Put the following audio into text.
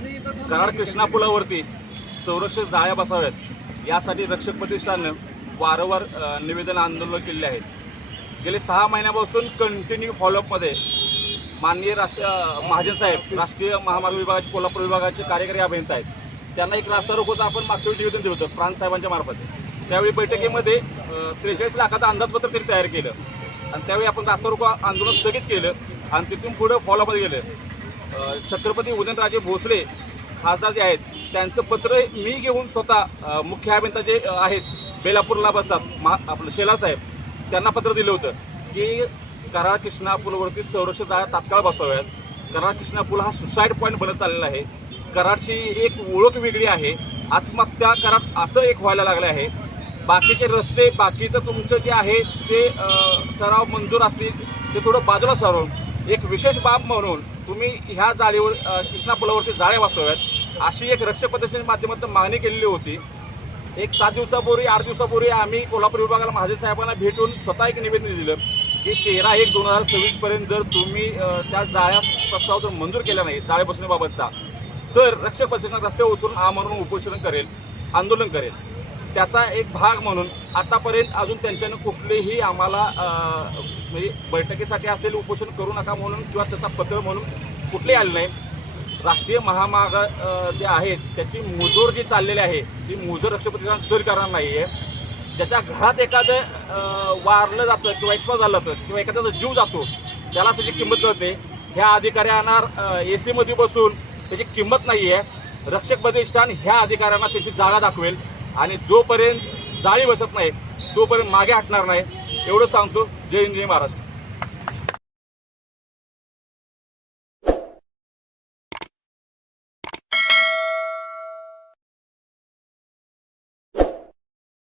कराड कृष्णा पुलावरती संरक्षक जाळ्या बसाव्यात. यासाठी रक्षक प्रतिष्ठाननं वारंवार निवेदन आंदोलन केलेले आहेत. गेले सहा महिन्यापासून कंटिन्यू फॉलोअपमध्ये माननीय राष्ट्रीय महाजन साहेब राष्ट्रीय महामार्ग विभागाचे कोल्हापूर विभागाचे कार्यकारी अभियंता आहेत. त्यांना एक रास्ता रोकोचं आपण मागच्या वेळी निवेदन दिलं होतं प्रांत साहेबांच्या मार्फत. त्यावेळी बैठकीमध्ये त्रेचाळीस लाखाचं अंदाजपत्र त्यांनी तयार केलं. आणि त्यावेळी आपण रास्ता रोको आंदोलन स्थगित केलं आणि तिथून पुढं फॉलोअपमध्ये गेलं. छत्रपती उदयनराजे भोसले खासदार जे आहेत त्यांचं पत्र मी घेऊन स्वतः मुख्य अभियंता जे आहेत बेलापूरला बसतात मा आपलं शेलासाहेब त्यांना पत्र दिलं होतं की कराड कृष्णा पूलवरती संरक्षण जाळ्या तात्काळ बसाव्यात कराड कृष्णा पूल हा सुसाईड पॉईंट बनत चाललेला आहे. कराडची एक ओळख वेगळी आहे. आत्महत्या करार असं एक व्हायला लागलं आहे. बाकीचे रस्ते बाकीचं तुमचं जे आहे ते कराव ठराव मंजूर असतील ते थोडं बाजूला सारून एक विशेष बाब म्हणून तुम्ही ह्या जाळीवर अ, कृष्णा पुलावरती जाळ्या बसवाव्यात अशी एक रक्षक माध्यमातून मागणी केलेली होती. एक सात दिवसापूर्वी आठ दिवसापूर्वी आम्ही कोल्हापूर विभागाला महाजन साहेबांना भेटून स्वतः एक निवेदन दिलं की तेरा एक दोन हजार सव्वीसपर्यंत जर तुम्ही त्या जाळ्या प्रस्ताव जर मंजूर केला नाही जाळे बसण्याबाबतचा तर रक्षक पद्धतीनं रस्त्यावर उतरून आमरण उपोषण करेल आंदोलन करेल. त्याचा एक भाग म्हणून आतापर्यंत अजून त्यांच्यानं कुठलेही आम्हाला म्हणजे बैठकीसाठी असेल उपोषण करू नका म्हणून किंवा त्याचा पत्र म्हणून कुठलेही आले नाही. राष्ट्रीय महामार्ग जे आहेत त्याची मुजोर जी चाललेली आहे ती मुजोर रक्षपतीला सर करणार नाही आहे ज्याच्या घरात एखादं वारलं जातं किंवा एक्सपायर झालं जातं किंवा एखाद्याचा जीव जातो त्याला त्याची किंमत कळते. ह्या अधिकाऱ्यांना ए सीमध्ये बसून त्याची किंमत नाही आहे रक्षक प्रतिष्ठान ह्या अधिकाऱ्यांना त्याची जागा दाखवेल. आणि जोपर्यंत जाळी बसत नाही तोपर्यंत मागे हटणार नाही एवढं सांगतो. जय हिंद जय महाराष्ट्र.